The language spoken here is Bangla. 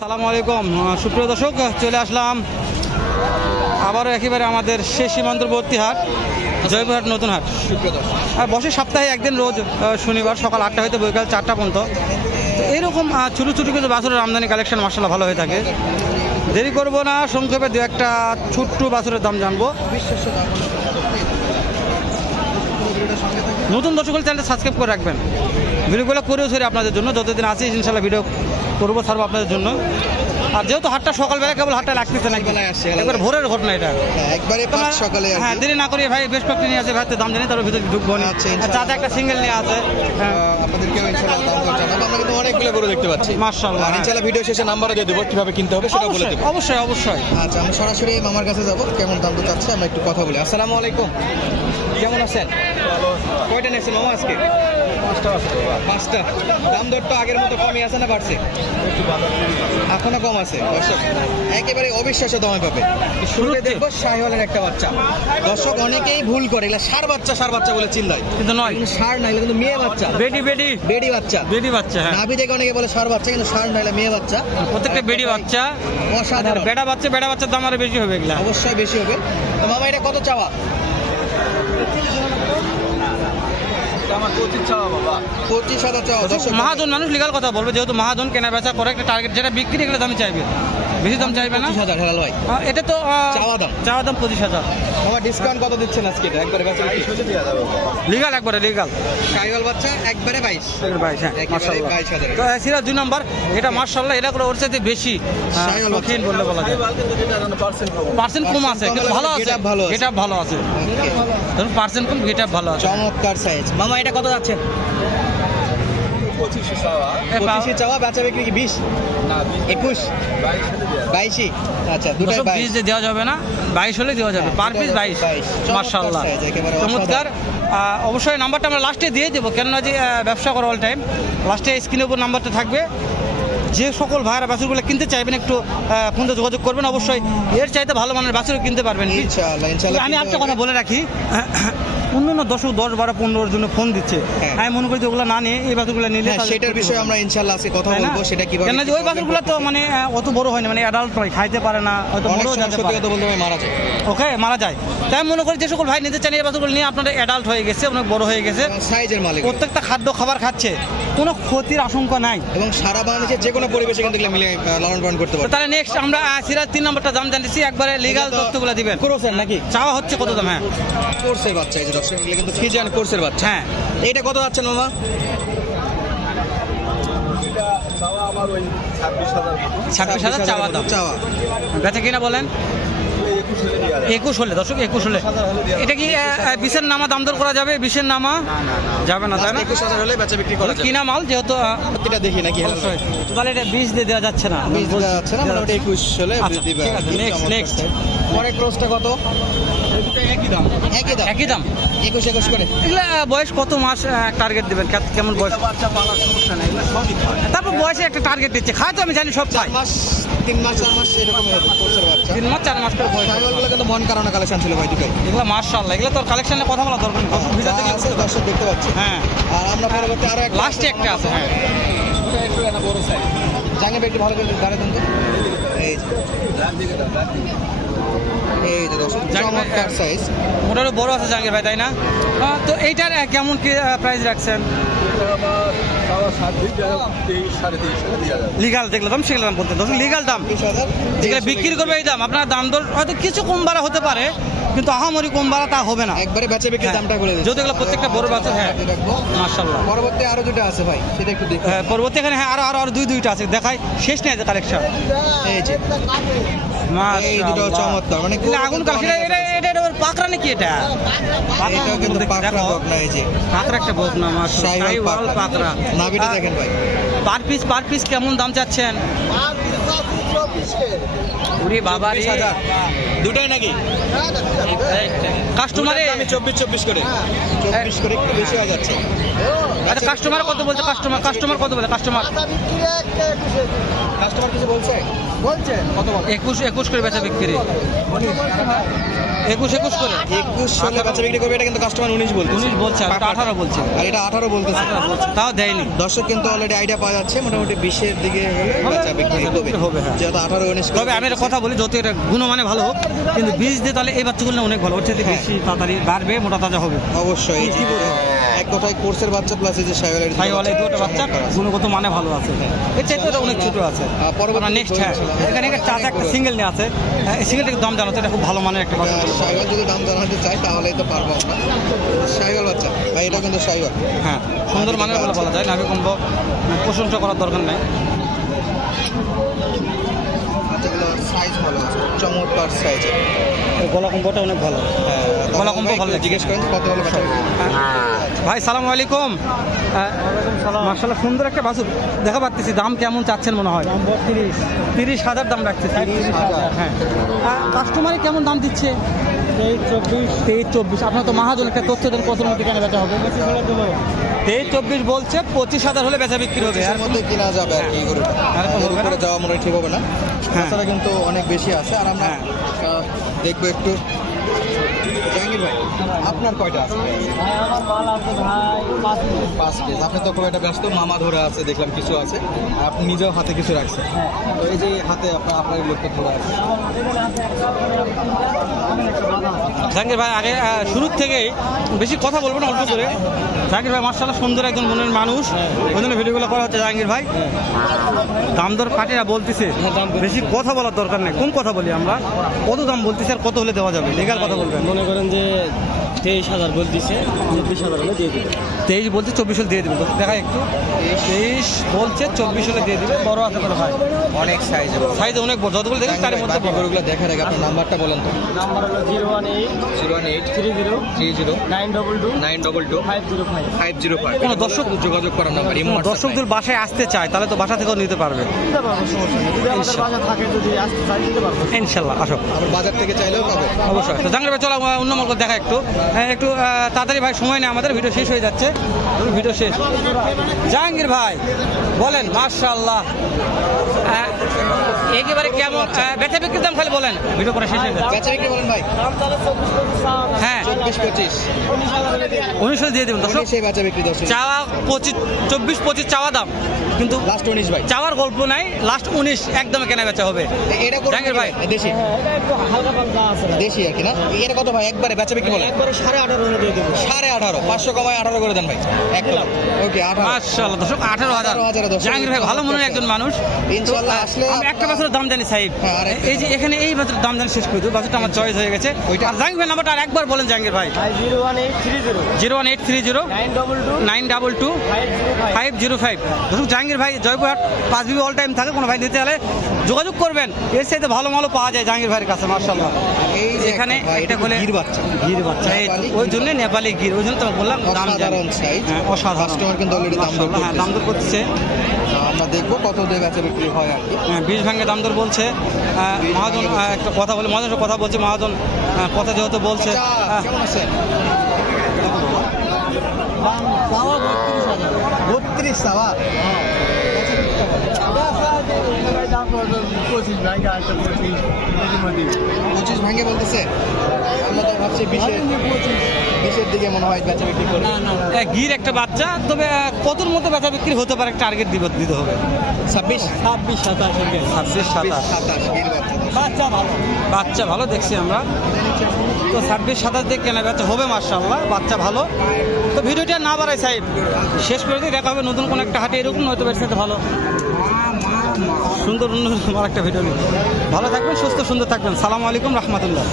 আসসালামু আলাইকুম সুপ্রিয় দর্শক, চলে আসলাম আবারও একেবারে আমাদের শেষ সীমান্তবর্তী হাট জয়পুরহাট নতুন হাট। আর বসে সপ্তাহে একদিন, রোজ শনিবার সকাল 8টা হইতে বিকাল 4টা পর্যন্ত। তো এইরকম ছোটো ছোটো কিন্তু বাছুরের আমদানি কালেকশন মার্শাল্লাহ ভালো হয়ে থাকে। দেরি করবো না, সংক্ষেপে দু একটা ছোট্ট বাছুরের দাম জানবো। নতুন দর্শক হলে চ্যানেলটা সাবস্ক্রাইব করে রাখবেন। ভিডিওগুলো করেও সরি আপনাদের জন্য, যতদিন আছে ইনশাল্লাহ ভিডিও করবো ছাড়বো আপনাদের জন্য। আর যেহেতু হাটটা সকালবেলা, কেবল হাটটা লাগতেছে না, একবার ভোরের ঘটনা এটা, একবারে সকালে। হ্যাঁ, দেরি না করি ভাই, বেশ কয়েকটি নিয়ে আছে ভাই, দাম জানি তার ভিতরে ঢুকবো না। যাতে একটা সিঙ্গেল নিয়ে আছে, আপনাদেরকেও ইনশাআল্লাহ দাম দর জানাবো। আমরা কিন্তু অনেকগুলো গরু দেখতে পাচ্ছি মাশাআল্লাহ। ইনশাআল্লাহ ভিডিও শেষে নাম্বারও দিয়ে দেবো, কিভাবে কিনতে হবে সেটা বলে দেবো। অবশ্যই অবশ্যই। আচ্ছা, আমরা সরাসরি মামার কাছে যাবো, কেমন দাম দর চাচ্ছে আমরা একটু কথা বলি। আসসালামু আলাইকুম, কেমন আছেন? কয়টা নিয়েছেন মামা আজকে? পাঁচটা। দাম দর তো আগের মতো কমই আছে না বাড়ছে? এখনো কম আছে। দর্শক একেবারে অবিশ্বাস্য দামে পাবে। শুরুতে দেখবো শাহিওয়ালের একটা বাচ্চা। দর্শক অনেকেই ভুল করে, এগুলা ষাঁড় বাচ্চা বলে চিন্তায়, কিন্তু নয়, ষাঁড় না, এগুলো কিন্তু মেয়ে বাচ্চা, বেডি বাচ্চা। হ্যাঁ, নাভি দেখে অনেকে বলে ষাঁড় বাচ্চা, কিন্তু ষাঁড় না, এগুলো মেয়ে বাচ্চা। প্রত্যেকটা বেডি বাচ্চা। অসাধারণ। বেড়া বাচ্চার দাম আরো বেশি হবে এগুলা, অবশ্যই বেশি হবে। তো মামা এটা কত চাওয়া? 25,000 চাওয়া। মহাজন মানুষ লিগাল কথা বলবে, যেহেতু মহাজন কেনা বেচা করে, একটা টার্গেট যেটা বিক্রি, এগুলো দামই চাইবে, বেশি দাম চাইবে না। 25,000 হেলাল ভাই, এটা তো চাওয়া দাম 25,000। মামা ডিসকাউন্ট কত দিচ্ছেন আজকে? এটা একবারে বাচ্চা লিগাল, একবারে লিগাল। শাহিওয়াল বাচ্চা একবারে 22। হ্যাঁ, মাশাআল্লাহ। 22,000। তো সিরাজ 2 নম্বর, এটা মাশাআল্লাহ, এটা করে ওর সাথে বেশি শৌখিন বললে বলা যায়। পার্সেন্ট কম আছে, কিন্তু ভালো আছে, এটা ভালো আছে, ধরুন পার্সেন্ট কম, এটা ভালো আছে, চমৎকার সাইজ। মামা এটা কত যাচ্ছেন? 25 চাওয়া, বেচা বিক্রি কি 20 না 21 22? আচ্ছা, দুটো 20 যে দেওয়া যাবে না, 22 হলে দেওয়া যাবে, পার পিস 22। মাশাআল্লাহ, চমৎকার। অবশ্যই নাম্বারটা আমরা লাস্টে দিয়ে দেবো, কেননা যে ব্যবসা করো অল টাইম, লাস্টে স্ক্রিনের উপর নাম্বারটা থাকবে। যে সকল ভাইরা বাছুরগুলো কিনতে চাইবেন, একটু ফোনে যোগাযোগ করবেন। অবশ্যই এর চাইতে ভালো মানের বাছুর কিনতে পারবেন ইনশাআল্লাহ। আমি একটা কথা বলে রাখি, অন্য দর্শক 10, 12, 15 জন্য ফোন দিচ্ছে, আমি মনে করি যে ওগুলো না নিয়ে এই বাছুরগুলো নিলে, সেটার বিষয়ে আমরা ইনশাআল্লাহ আজকে কথা বলবো। সেটা কিভাবে, কেন যে ওই বাছুরগুলো তো মানে অত বড় হয় না, মানে অ্যাডাল্ট হয়, খাইতে পারে না, হয়তো বড় যেতে পারে, মারা যায়। ওকে, মারা যায়। তাই আমি মনে করি যে সকল ভাই নিতে চান এই বাছুরগুলো নিয়ে, আপনাদের অ্যাডাল্ট হয়ে গেছে, অনেক বড় হয়ে গেছে, সাইজের মালিক, প্রত্যেকটা খাবার খাচ্ছে, কোনো ক্ষতির আশঙ্কা নাই, এবং সারা বাংলাদেশের যে কোনো পরিবেশে কিন্তু মিলে লালন পালন করতে পারে। তাহলে নেক্সট আমরা সিরাজ 3 নম্বরটা দাম জানতেছি, একবারে লিগাল তথ্যগুলো দিবেন। কোরসের নাকি চাওয়া হচ্ছে কত দাম? হ্যাঁ, কোর্সের বাচ্চা, এই যে দর্শক এগুলো কিন্তু ফিজিয়ান কোর্সের বাচ্চা। হ্যাঁ, এইটা কত যাচ্ছেন মামা? 26,000 চাওয়া দাম। বেচা কিনা বলেন 21 হলে, দর্শক 21 হলে। এটা কি 20-এর নামা দাম দর করা যাবে? 20-এর নামা যাবে না, তাই না? 21,000 হলে বেচা বিক্রি করা যাবে। কিনা মাল যেহেতু, এটা দেখি নাকি অবশ্যই। তাহলে এটা 20 দিয়ে দেওয়া যাচ্ছে না, 20 দেওয়া যাচ্ছে না, মানে ওটা 21 হলে আচ্ছা, দিবে। ঠিক আছে, নেক্সট। পরে ক্রসটা কত? একই দাম 21 করে। এগুলা বয়স কত মাস টার্গেট দেবেন? কেমন বয়স? বাচ্চা পালার সমস্যা নাই, এগুলো সবই খায়। তারপর বয়সে একটা টার্গেট দিচ্ছে, খায় তো আমি জানি সব খায়, 3 মাস 4 মাস এরকম হবে কোর্সের বাচ্চা। 3 মাস 4 মাস করে বয়স। ছাগলগুলো কিন্তু মন কারণে কালেকশন ছিল ভাই, দুটোই এগুলো মাশাআল্লাহ, এগুলো তোর কালেকশনের কথা বলা দরকার নেই, ভিডিও থেকে আছে, দর্শক দেখতে পাচ্ছি। হ্যাঁ, আর আমরা পরবর্তী আরো একটা লাস্টে একটা আছে। হ্যাঁ, ওটা একটু একটা বড় সাইজ। জাঙ্গে একটু ভালো করে দাঁড়িয়ে দেন তো। এই যে দর্শক চমৎকার সাইজ, মোটামুটি বড় আছে জাহাঙ্গীর ভাই, তাই না? তো এইটার কেমন কি প্রাইস রাখছেন? লিগাল যেগুলো দাম সেগুলো দাম বলতে, লিগাল দাম 20,000 যেগুলো বিক্রি করবে এই দাম। আপনার দাম দর হয়তো কিছু কম বাড়া হতে পারে, কিন্তু আহামরি কম বাড়া তা হবে না, একবারে বেচা বিক্রির দামটা করে দিন। যদি এগুলো প্রত্যেকটা বড় বাচ্চা। হ্যাঁ, মাশাআল্লাহ। পরবর্তী আরো দুটো আছে ভাই, সেটা একটু দেখুন। পরবর্তী এখানে হ্যাঁ আরো দুইটা আছে, দেখাই শেষ নেই কালেকশন। এই যে এই দুটো চমৎকার, মানে আগুন কালেকশন। এটা ওর পাকড়া নাকি? এটাও কিন্তু পাকড়া বকনা, এই যে পাকড়া একটা বকনা, মাশাআল্লাহ পাকড়া। নাভিটা দেখেন ভাই, পার পিস কেমন দাম চাচ্ছেন? ওরে বাবা রে, দুটাই নাকি? কাস্টমারে আমি 24 করে 24 করে একটু বেশি হয়ে যাচ্ছে। আচ্ছা, কাস্টমার কত বলছে? কাস্টমার কত বলে? কাস্টমার কিছু বলছে? বলছে কত বল? 21 করে বেচা বিক্রি, 21 করে 21 হলে বেচা বিক্রি করবে, এটা কিন্তু কাস্টমার 19 বলছে। 19 বলছে, আর এটা 18 বলছে, আর এটা 18 বলতেছে। তাও দেয়নি। দর্শক কিন্তু অলরেডি আইডিয়া পাওয়া যাচ্ছে, মোটামুটি 20 এর দিকে হলে বেচা বিক্রি হবে, হ্যাঁ। যেহেতু 18 19। তবে আমি একটা কথা বলি, যত এটা গুণমানে ভালো হোক, কিন্তু বীজ দিয়ে তাহলে এই বাচ্চাগুলো অনেক ভালো, ওর থেকে হ্যাঁ। বেশি তাড়াতাড়ি বাড়বে, মোটা তাজা হবে। অবশ্যই এই যে এক কথায় কোর্সের বাচ্চা প্লাস এই যে শাইওয়ালের সাইওয়াল, এই দুটো বাচ্চা গুণগত মানে ভালো আছে, এর চাইতে ওটা অনেক ছোট আছে। পরবর্তী নেক্সট, হ্যাঁ, এখানে একটা চাচা একটা সিঙ্গেল নিয়ে আছে, এই সিঙ্গেলটার দাম জানো তো, এটা খুব ভালো মানের একটা বাচ্চা। শাইওয়াল যদি দাম জানাতে চাই তাহলেই তো পারবো আমরা। শাইওয়াল বাচ্চা ভাই, এটা কিন্তু শাইওয়াল, হ্যাঁ, সুন্দর মানের বলে বলা যায়, নাভি কম্ব প্রশংসা করার দরকার নেই। বাচ্চাগুলো সাইজ ভালো আছে, চমৎকার সাইজ। গলা কম্বটা অনেক ভালো, গলা কম্ব ভালো লাগছে। জিজ্ঞেস করেন কত হলো বেচা বিক্রি? ভাই সালামু আলাইকুম। মার্শাল্লাহ সুন্দর একটা বাছুর দেখা পাচ্ছি, দাম কেমন চাচ্ছেন মনে হয়? 30,000 দাম রাখছে। 30,000, হ্যাঁ, কাস্টমারে কেমন দাম দিচ্ছে? 23-24। আপনার তো মহাজন একটা তথ্য দেন, কত মধ্যে কেন বেচা হবে? 23-24 বলছে, 25,000 হলে বেচা বিক্রি হবে। এর মধ্যে কিনা যাবে আর কি, গরুটা এরকম হবে না? করে যাওয়া মনে হয় ঠিক হবে না। তাছাড়া কিন্তু অনেক বেশি আছে, আর আমরা হ্যাঁ। দেখবো একটু। জাহাঙ্গীর ভাই, আপনার কয়টা আছে? আমার মাল আছে ভাই 5 পিস। আপনি তো খুব একটা ব্যস্ত, মামা ধরে আছে দেখলাম, কিছু আছে, আর আপনি নিজেও হাতে কিছু রাখছেন। তো এই যে হাতে আপনার লোকটা ধরে আছে। জাহাঙ্গীর ভাই, আগে শুরুর থেকেই বেশি কথা বলবো না, অল্প করে। জাহাঙ্গীর ভাই মার্শাল্লাহ সুন্দর একজন মনের মানুষ, ওই জন্য ভিডিওগুলো করা হচ্ছে। জাহাঙ্গীর ভাই, দাম দর পাটিরা বলতেছে, বেশি কথা বলার দরকার নেই। কোন কথা বলি আমরা? কত দাম বলতেছে আর কত হলে দেওয়া যাবে? লিগাল কথা বলবেন। মনে করেন যে 23,000 বলতেছে, 24,000 হলে দিয়ে দিবে। 23 বলছে, 24 হলে দিয়ে দিবে। দেখা একটু, 23 বলছে, 24 হলে দিয়ে দিবে। বড় আছে বলে ভাই, অনেক সাইজ, সাইজ অনেক বড়, যতগুলো দেখুন তার মধ্যে বাকি বড়। গরুগুলো দেখার আগে আপনার নাম্বারটা বলেন তো। নাম্বার হলো 018 018 30 30 922 922 505। 505। কোনো দর্শক যোগাযোগ করার নাম্বার। দর্শকদের বাসায় আসতে চায়, তাহলে তো বাসা থেকেও নিতে পারবে দিতে পারবো, সমস্যা নেই। যদি আমাদের বাসা থাকে, যদি আসতে চাই দিতে পারবো। ইনশাল্লাহ। আসো, আবার বাজার থেকে চাইলেও পাবে। অবশ্যই। তো জাহাঙ্গীর ভাই চলো অন্য মল দেখা একটু, একটু তাড়াতাড়ি ভাই, সময় নেই আমাদের, ভিডিও শেষ হয়ে যাচ্ছে। ভিডিও শেষ। জাহাঙ্গীর ভাই বলেন, মাশাআল্লাহ একেবারে কেমন বেচা বিক্রির দাম খালি বলেন, ভিডিও করে শেষ হয়ে যাচ্ছে। বেচা বিক্রি বলেন ভাই। দাম তাহলে 24 চাওয়া দাম। হ্যাঁ, 24 25 19,000 হলে দিয়ে দিবে। 19 দিয়ে দেবেন দর্শক। সেই বেচা বিক্রি দর্শক। চাওয়া 24-25 চাওয়া দাম, কিন্তু লাস্ট 19 ভাই। চাওয়ার গল্প নাই, লাস্ট 19 একদমে কেনা বেচা হবে। এটা করুন জাহাঙ্গীর ভাই। দেশি, হ্যাঁ, এটা একটু হালকা পাতলা আছে না? দেশি আর কি না? এটা কত ভাই একবারে বেচা বিক্রি বলেন? একবারে 18.5 হলে দিয়ে দেবো। 18.5, 500 কমায় 18 করে দেন ভাই। একদম ওকে 18। মাশাআল্লাহ দর্শক, 18,000। 18,000 দর্শক। জাহাঙ্গীর ভাই ভালো মনের একজন মানুষ। ইনশাআল্লাহ আসলে আমি একটা বছরের দাম জানি সাহেব, হ্যাঁ, আরেকটা। এই যে এখানে এই বছরের দাম জানি শেষ করে দেবো, বাছুরটা আমার চয়েস হয়ে গেছে। ওইটা। আর জাহাঙ্গীর ভাই নাম্বারটা আর একবার বলেন জাহাঙ্গীর ভাই। ভাই 01830 01830 922 922 505। 505। ধরুন জাহাঙ্গীর ভাই জয়পুরহাট 5 বিবি অল টাইম থাকে, কোনো ভাই নিতে হলে যোগাযোগ করবেন। এর সাথে ভালো মালও পাওয়া যায় জাহাঙ্গীর ভাইয়ের কাছে, মার্শাল্লাহ। এই যে এখানে ভাই, একটা এটা বলে গির বাচ্চা। গির বাচ্চা, এই তো, ওই জন্য নেপালি গির, ওই জন্য তো বললাম দাম জানি। অসাধারণ সাইজ। হ্যাঁ, অসাধারণ। কাস্টমার কিন্তু অলরেডি দাম দর মাশাআল্লাহ, হ্যাঁ, দাম দর করতেছে। আমরা দেখবো কত দিয়ে বেচা বিক্রি হয় আর কি। 20 ভাঙে দাম দর বলছে। মহাজন একটা কথা বলে, মহাজন একটা কথা বলছে, মহাজন কথা যেহেতু বলছে। আচ্ছা, কেমন আছেন? 32 চাওয়া। পঁচিশ ভাই, 25 ভাঙে বলতেছে। আমরা তো ভাবছি 20-এর দিকে মনে হয় বেচা বিক্রি করে। গির একটা বাচ্চা, তবে কতর মতো বেচা বিক্রি হতে পারে টার্গেট দিতে হবে। 26 26 27 26 27। 27 গির বাচ্চা। বাচ্চা ভালো। বাচ্চা ভালো দেখছি আমরা, তো 26 27 দিয়ে কেনা বেচা হবে মাশাআল্লাহ, বাচ্চা ভালো। তো ভিডিওটা আর না বাড়াই সাহেব, শেষ করে দিয়ে দেখা হবে নতুন কোনো একটা হাটে, এরকম হয়তো বেচতে ভালো সুন্দর অন্য একটা ভিডিও নিয়ে। ভালো থাকবেন, সুস্থ সুন্দর থাকবেন। সালামু আলাইকুম রহমতুল্লাহ।